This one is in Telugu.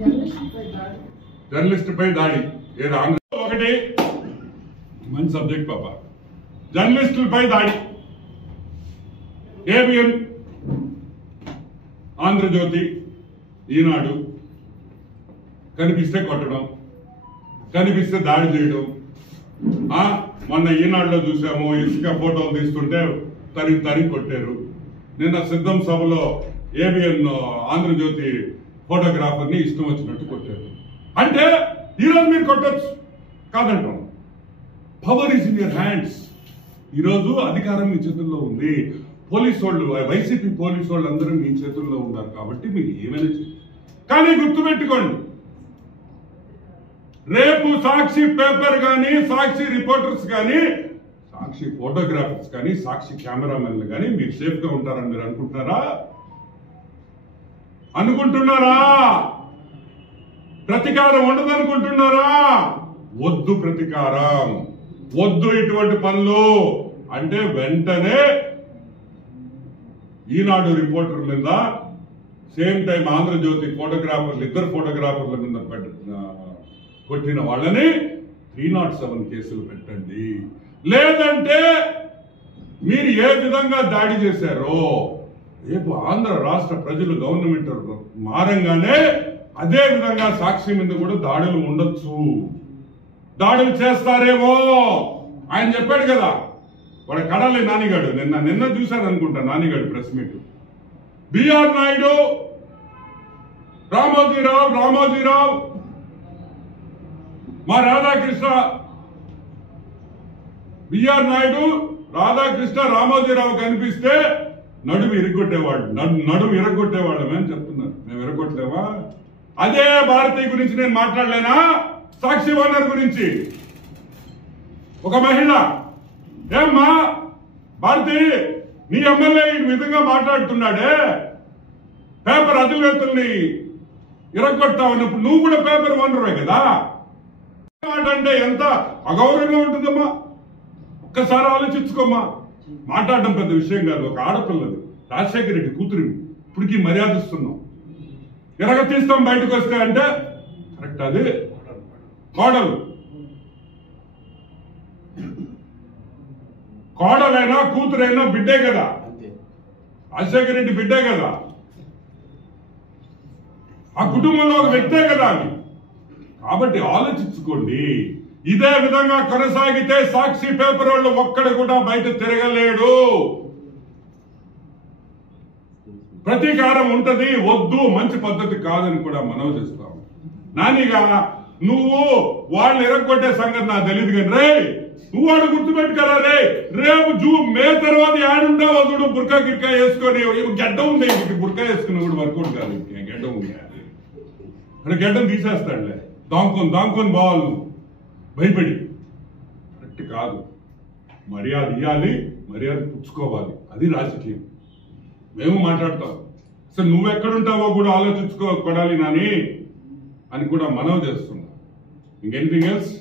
జర్నలిస్ట్ పై దాడి ఒకటి మంచి సబ్జెక్ట్ పాప. జర్నలిస్టులపై దాడి, ఏబిఎన్, ఆంధ్రజ్యోతి, ఈనాడు కనిపిస్తే కొట్టడం, కనిపిస్తే దాడి చేయడం. మొన్న ఈనాడులో చూసాము, ఇసుక ఫోటోలు తీస్తుంటే తరి కొట్టారు. నిన్న సిద్ధం సభలో ఏబిఎన్ ఆంధ్రజ్యోతి ఫోటోగ్రాఫర్ని ఇష్టం వచ్చినట్టు కొట్టారు. అంటే ఈరోజు మీరు కొట్టచ్చు కాదంటాం. Power is in your hands. ఈరోజు అధికారం మీ చేతుల్లో ఉంది. పోలీసు వాళ్ళు, వైసీపీ పోలీసు వాళ్ళు అందరూ మీ చేతుల్లో ఉన్నారు కాబట్టి మీరు ఏమైనా చేయాలి. కానీ గుర్తుపెట్టుకోండి, రేపు సాక్షి పేపర్ కానీ, సాక్షి రిపోర్టర్స్ కానీ, సాక్షి ఫోటోగ్రాఫర్స్ కానీ, సాక్షి కెమెరామెన్లు కానీ మీరు సేఫ్ గా ఉంటారని మీరు అనుకుంటున్నారా? ప్రతీకారం ఉండదు అనుకుంటున్నారా? వద్దు ప్రతీకారం, వద్దు ఇటువంటి పనులు. అంటే వెంటనే ఈనాడు రిపోర్టర్ మీద, సేమ్ టైం ఆంధ్రజ్యోతి ఫోటోగ్రాఫర్లు, ఇద్దరు ఫోటోగ్రాఫర్ల మీద కొట్టిన వాళ్ళని 307 కేసులు పెట్టండి. లేదంటే మీరు ఏ విధంగా దాడి చేశారో రేపు ఆంధ్ర రాష్ట్ర ప్రజలు గవర్నమెంట్ మారంగానే అదే విధంగా సాక్షి మీద కూడా దాడులు ఉండొచ్చు, దాడులు చేస్తారేమో. ఆయన చెప్పాడు కదా, వాడు కడాలి నానిగాడు. నిన్న చూశాను అనుకుంటా నానిగాడు ప్రెస్ మీట్. బిఆర్ నాయుడు, రామోజీరావు, మా రాధాకృష్ణ, బిఆర్ నాయుడు, రాధాకృష్ణ, రామోజీరావు కనిపిస్తే నడుము ఇరగొట్టేవాళ్ళమే అని చెప్తున్నారు. మేము ఇరగొట్టలేవా? అదే భారతి గురించి నేను మాట్లాడలేనా? సాక్షి ఓనర్ గురించి ఒక మహిళ, ఏమ్మా భారతి, నీ ఎమ్మెల్యే ఈ విధంగా మాట్లాడుతున్నాడే, పేపర్ అధినేతల్ని ఇరగొట్టావన్నప్పుడు నువ్వు కూడా పేపర్ ఓనర్వే కదా. మాట అంటే ఎంత అగౌరవంగా ఉంటుందమ్మా. ఒక్కసారి ఆలోచించుకోమ్మా. మాట్లాడడం పెద్ద విషయం కాదు. ఒక ఆడపిల్లది, రాజశేఖర రెడ్డి కూతురు, ఇప్పటికీ మర్యాదిస్తున్నాం. ఎరగ తీస్తాం బయటకు వస్తే అంటే కరెక్ట్. అది కోడలైనా కూతురైనా బిడ్డే కదా, రాజశేఖర రెడ్డి బిడ్డే కదా, ఆ కుటుంబంలో ఒక వ్యక్తే కదా అని. కాబట్టి ఆలోచించుకోండి. ఇదే విధంగా కొనసాగితే సాక్షి పేపర్ వాళ్ళు ఒక్కడు కూడా బయట తిరగలేడు. ప్రతీకారం ఉంటది, వద్దు, మంచి పద్ధతి కాదని కూడా మనవి చేస్తాం. నానిగా నువ్వు వాళ్ళు ఎరగొట్టే సంగతి నాకు తెలియదు కానీ రే, నువ్వు వాడు గుర్తుపెట్టుకరా రే, రేపు మే తర్వాత ఆడుంటావో చూడు, బుర్కా గిర్కా వేసుకొని. గడ్డ ఉంది, బుర్కా వేసుకుని కూడా వర్కౌట్ కాదు. గడ్డ ఉంది అంటే గడ్డం తీసేస్తాడులే, దాంకొని బావాలి భయపడి. కరెక్ట్ కాదు. మర్యాద ఇవ్వాలి, మర్యాద పుచ్చుకోవాలి. అది రాజకీయం. మేము మాట్లాడతాం. అసలు నువ్వెక్కడుంటావో కూడా ఆలోచించుకోవాలి నాని అని కూడా మనవి చేస్తున్నాం. ఇంకెనిథింగ్ ఎల్స్?